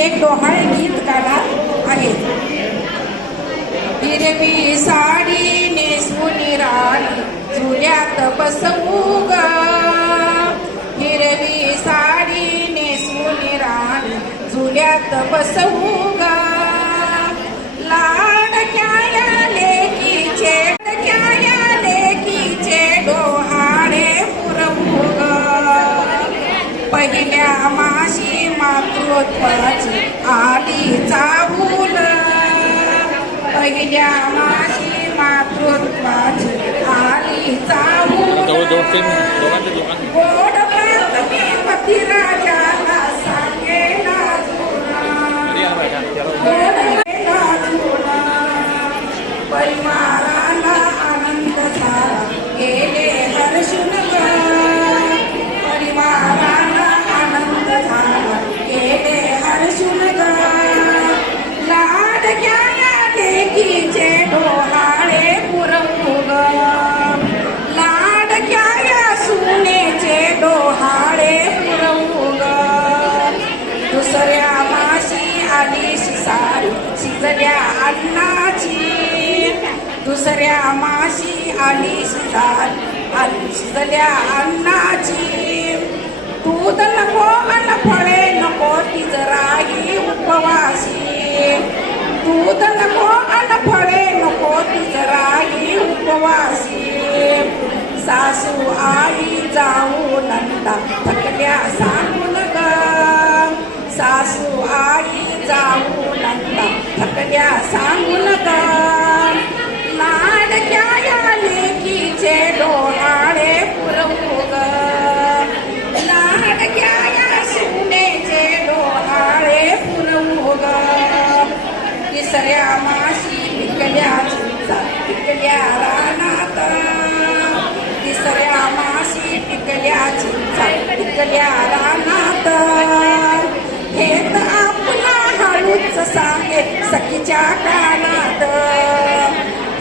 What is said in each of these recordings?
एक डोहाळे गीत गाणार आहे. हिरवी साडी नेसून राणी झुल्यात बसवू ग. हिरवी साडी नेसून राणी झुल्यात बसवू लाडक्या ग. पहिल्या माशी मातृत्वाची आली चावूल पहिल्या माशी मातृत्वाची दोघांचे दोघांचे. गोड प्राथमी पती राजाला सांगेना जुना. घरी आला पाहिजे त्याला गोड जुना. परिवाराला कामाशी माशी आली सुधार आली शिजल्या अन्नाची दूध नको अन्न फळे नको ती जराही उपवासी. दूध नको अन्न फळे नको ती जराही उपवासी. सासू आई जाऊ नंदा थकल्या सांगून ग सासू आई जाऊ माशी पिकल्या चिंचा पिकल्या रानात. तिसऱ्या माशी पिकल्या चिंचा पिकल्या रानात. हेत आपला हळूच सांगे सखीच्या कानात.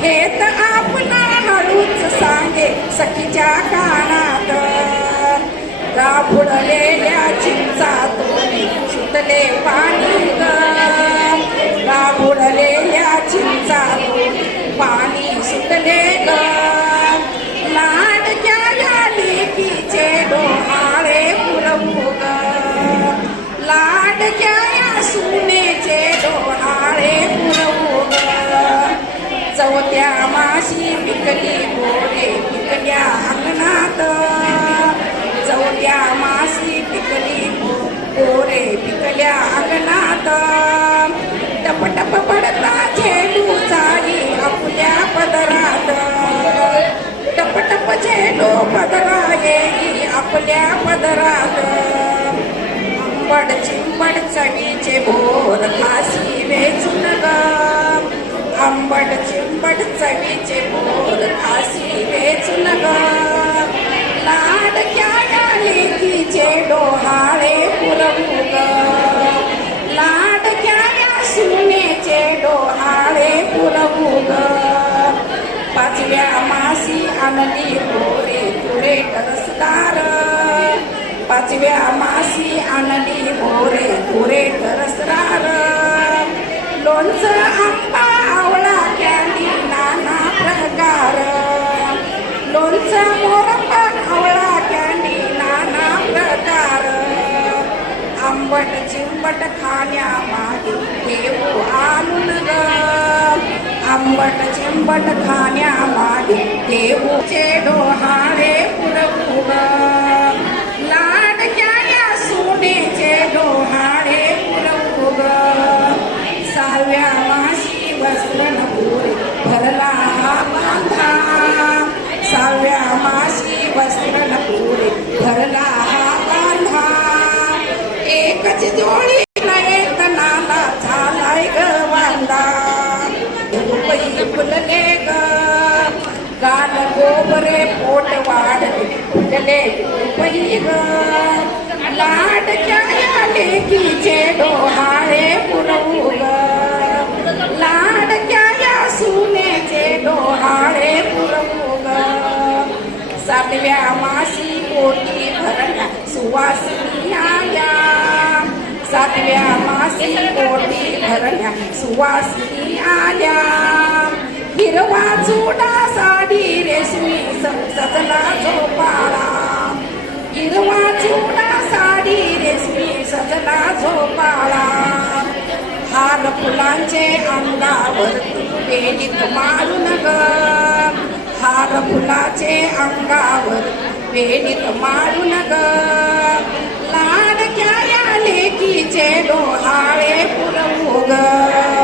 हेत आपला हळूच सांगे सखीच्या कानात. गाफुडलेल्या चिंचा तोडी सुटले पाणी ग आपल्या पदरात आंबड चिंबड चवीचे भोर खासी वेचून ग. आंबट चिंबट चवीचे भोर खासी वेचून ग. लाडक्या या लेकीचे डोहाळे पुरवू ग. लाडक्या या सुनेचे डोहाळे पुरवू ग. पाचव्या मासी आणली गोरे पुरे तरसदार पाचव्या मासी आणली भोरे भोरे तरसदार लोणचं आंबा आवळा कॅन्डी नाना प्रकार. लोणचं मोरंबा आवळा कॅन्डी नाना प्रकार. आंबट चिंबट खाण्यामागे देऊ आणून ग. आंबट चिंबट खाण्यामागे देऊचे डोहाळे पुरवू ग. फुलले लाडक्या लेकीचे डोहाळे पुरवू ग लाडक्या या सुनेचे डोहाळे पुरवू ग सातव्या मासी पोटी भरल्या सुवासिनी आया सातव्या मासी पोटी भरल्या सुवासिनी आल्या हिरवा चुडा साडी रेशमी स- सजला झोपाळा। हिरवा चुना साडी रेशमी सजना झोपाळा. हार फुलांचे अंगावर वेणीत मारून ग हार फुलाचे अंगावर वेणीत मारून ग लाडक्या या लेकीचे डोहाळे पुरवू ग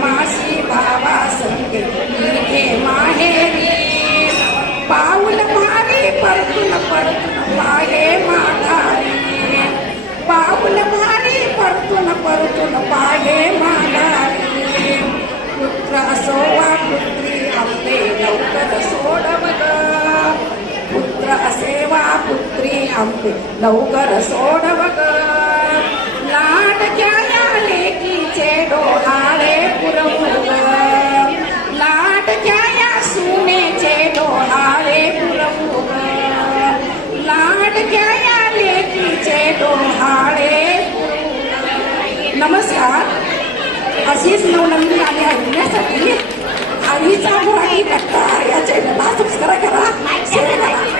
माशी मासी भावा संगे हे माहेरी पाऊल मारी परतून परतून पाहे माघारी. पाऊल मारी परतून परतून पाहे माघारी. पुत्र असो वा पुत्री आपले लवकर सोडवलं पुत्र असे वा पुत्री आंबे लवकर सोडव नमस्कार. अशीच नवनवीन गाणी ऐकण्यासाठी आईचा घोडा कट्टा या चॅनलला सबस्क्राईब करा. शेअर करा.